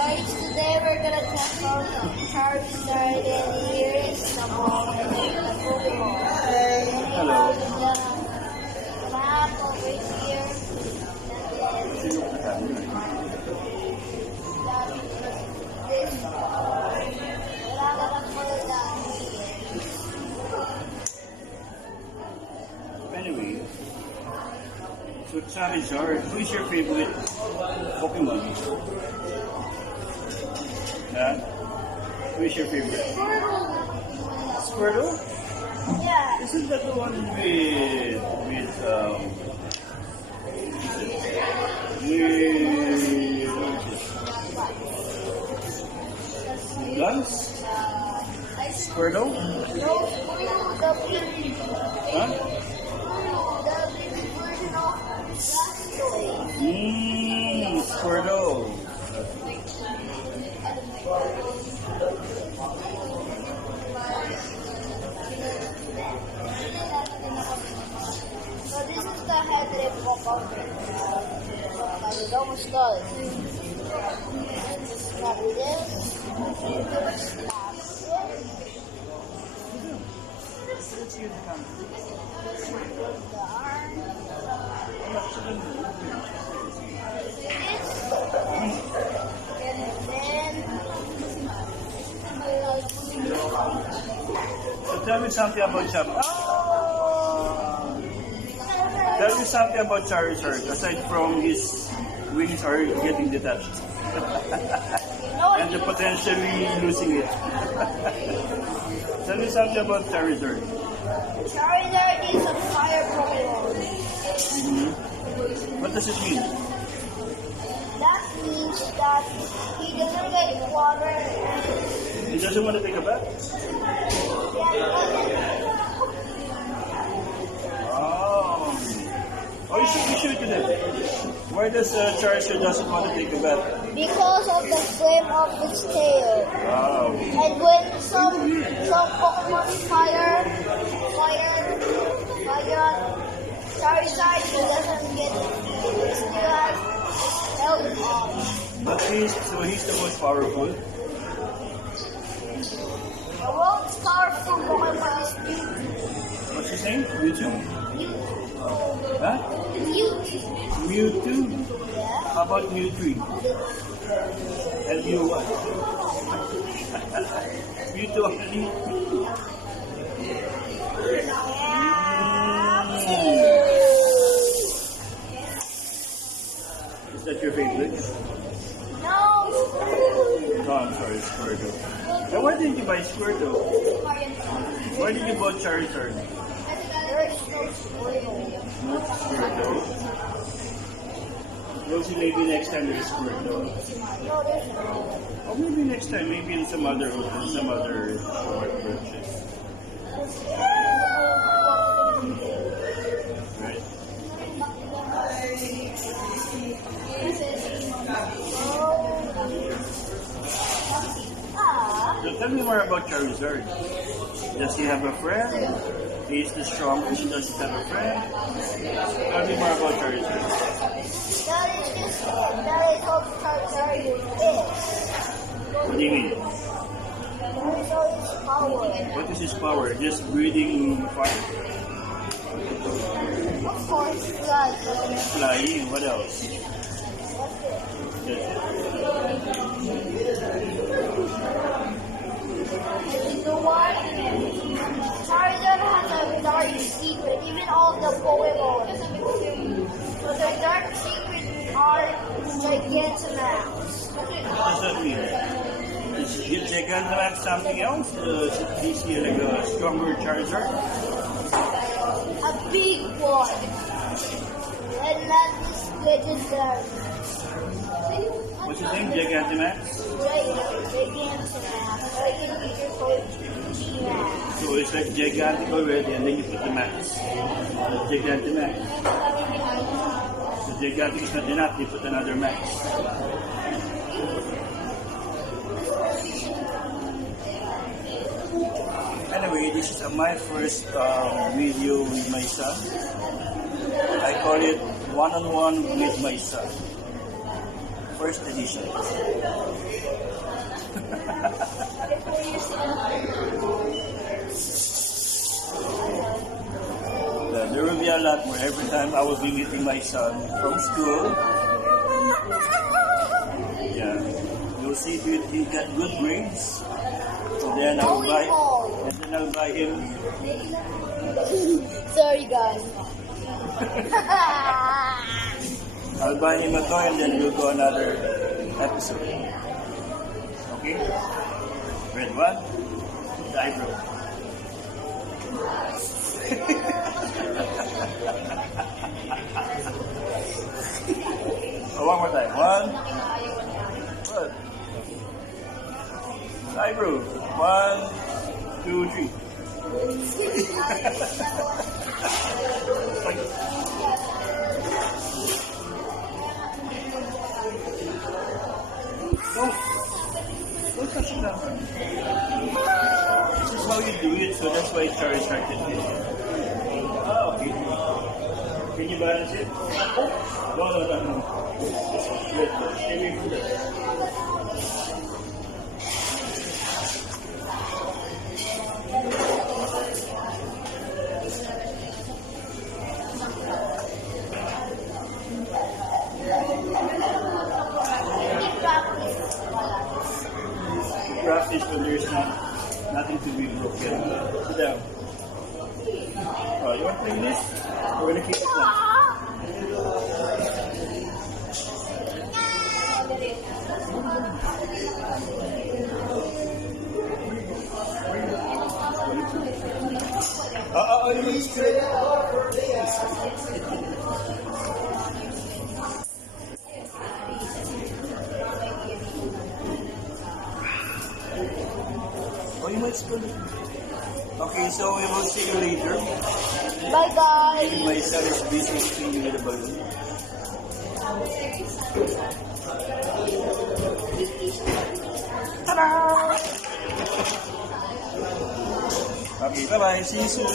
Guys, today we're gonna check out Charizard and here is the Pokemon. Hello. The map over here. And then this wala ka pala Anyway, so Charizard, who is your favorite Pokemon? Huh? Who is your favorite? Squirtle? Yeah. Isn't that the one with guns? Squirtle? No, the pink. Huh? The pink version of Blastoise. Squirtle. So this is the head that it pop out. It's almost done. Just snap this. Snap it. Let's see the camera. Put the arm. So tell me something about Tell me something about Charizard, aside from his wings are getting detached and the potentially losing it. Tell me something about Charizard. Charizard is a fire Pokemon. What does it mean? That means that he doesn't get water He doesn't want to take a bath? Oh. Oh, you should do that. Why does Charizard doesn't want to take a bath? because of the flame of its tail. Wow. And when some Pokemon fire Charizard, he doesn't get it. He still has health on. But he's the most powerful. The most powerful Pokemon is What's his name? Mewtwo? Huh? Mewtwo. Mewtwo? Yeah. How about Mewtwo? And Mew what? Mewtwo only? Is that your favorite? No. Oh, I'm sorry, Squirtle. And why didn't you buy Squirtle? Why did you buy Charizard? There is no Squirtle. Not Squirtle. We'll see maybe next time there's Squirtle. No, there's no. Or maybe next time, maybe in some other short purchase. Right? So tell me more about Charizard. Does he have a friend? He's the strongest. Does he have a friend? Tell me more about Charizard. That is what Charizard is. What do you mean? That is all his power. What is his power? Just breathing fire? Of course, God. Flying? What else? That's You know what? Charizard has a dark secret, even all the Pokemon. So the dark secret are Gigantamax. What does that mean? Is Gigantamax something else? Is he like a stronger Charizard? A big one. And that is legendary. What's his name? Gigantamax? Gigantamax. Or you can call it G-Max. So it's like gigantic already and then you put the max. Gigantamax. So gigantic is not enough, you put another max. Anyway, this is my first video with my son. I call it one-on-one with my son. first edition. There will be a lot more every time I will be meeting my son from school. Yeah, you'll see if he got good grades. And then I'll buy him. Sorry, guys. I'll buy him a toy and then we'll go another episode. Okay? Red one, the eyebrow. Oh, one more time. One. Good. Eyebrow. 1, 2, 3. Don't touch it now. This is how you do it, so that's why Charlie started it. Ah, okay. Can you balance it? No. Good. Stay away from that. Practice when there's nothing to be broken. Sit down. Oh, you want to play this? We're gonna keep it now. You need straight out for days. You might spill it. Okay, so we will see you later. Bye, guys. My son is busy spinning with a balloon. Ta-da! Okay, bye-bye. See you soon.